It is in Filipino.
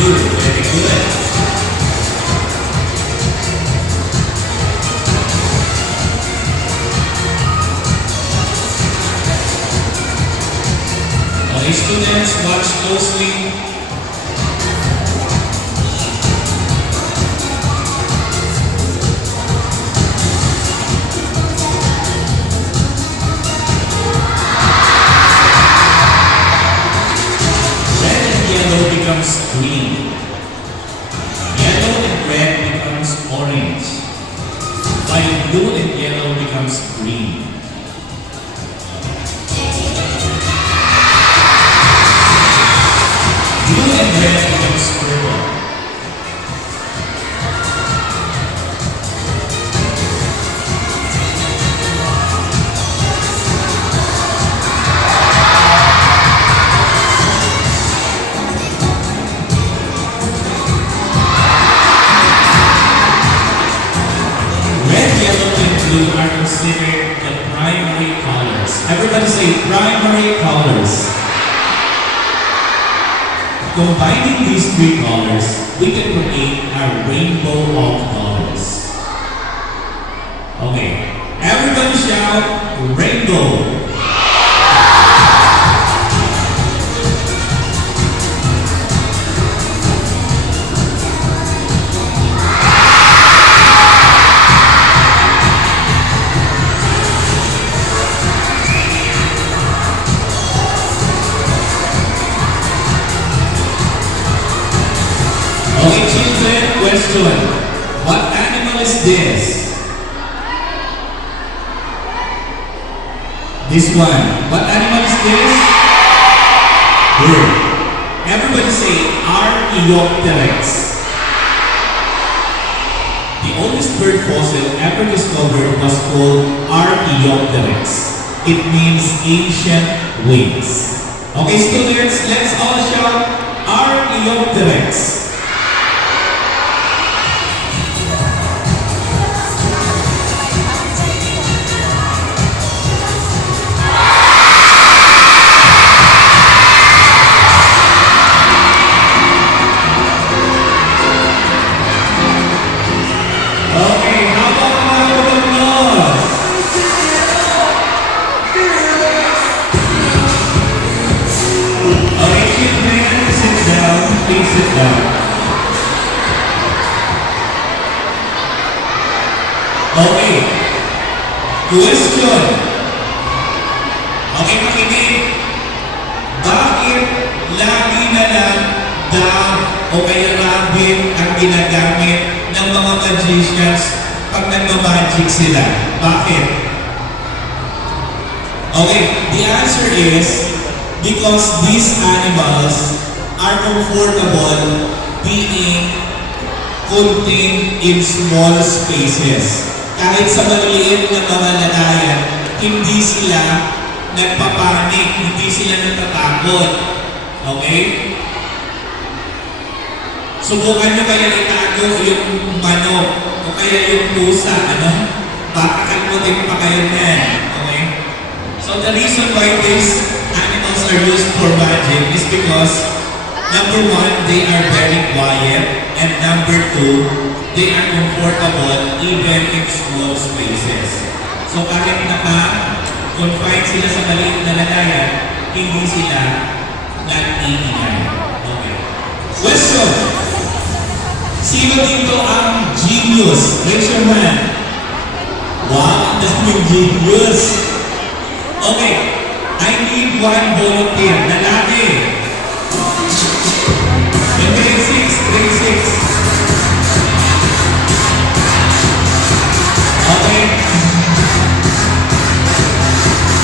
2. Very good. Okay, students, watch closely. Becomes green. Yellow and red becomes orange. While blue and yellow becomes green. Blue and red becomes purple. Blue are considered the primary colors. Everybody say primary colors. Combining these three colors, we can create a rainbow of colors. Okay, everybody shout rainbow. Okay, children, question. What animal is this? This one. What animal is this? Bird. Everybody say Archaeopteryx. The oldest bird fossil ever discovered was called Archaeopteryx. It means ancient wings. Okay, students, let's all shout Archaeopteryx. Please sit down. Okay. Question. Okay, makinig. Bakit lagi na lang dove o kaya rabbit ang ginagamit ng mga magicians pag nagmamagic sila? Bakit? Okay, the answer is because these animals are comfortable being contained in small spaces. Kahit sa maliliit na mga lalayan, hindi sila nagpapanik, hindi sila natatakot. Okay? Subukan nyo kaya itago yung manok o kaya yung pusa, ano? Baka din pa kayo yan. Okay? So the reason why these animals are used for magic is because number one, they are very quiet, and number two, they are comfortable even in small spaces. So kahit naka-confine sila sa maliit na lalayan, hindi sila nag-iingay. Okay. Question! Sino dito ang genius? Raise your hand. Wow, ang daming genius. Okay, I need one volunteer. Lalaki. Grade 6, grade 6.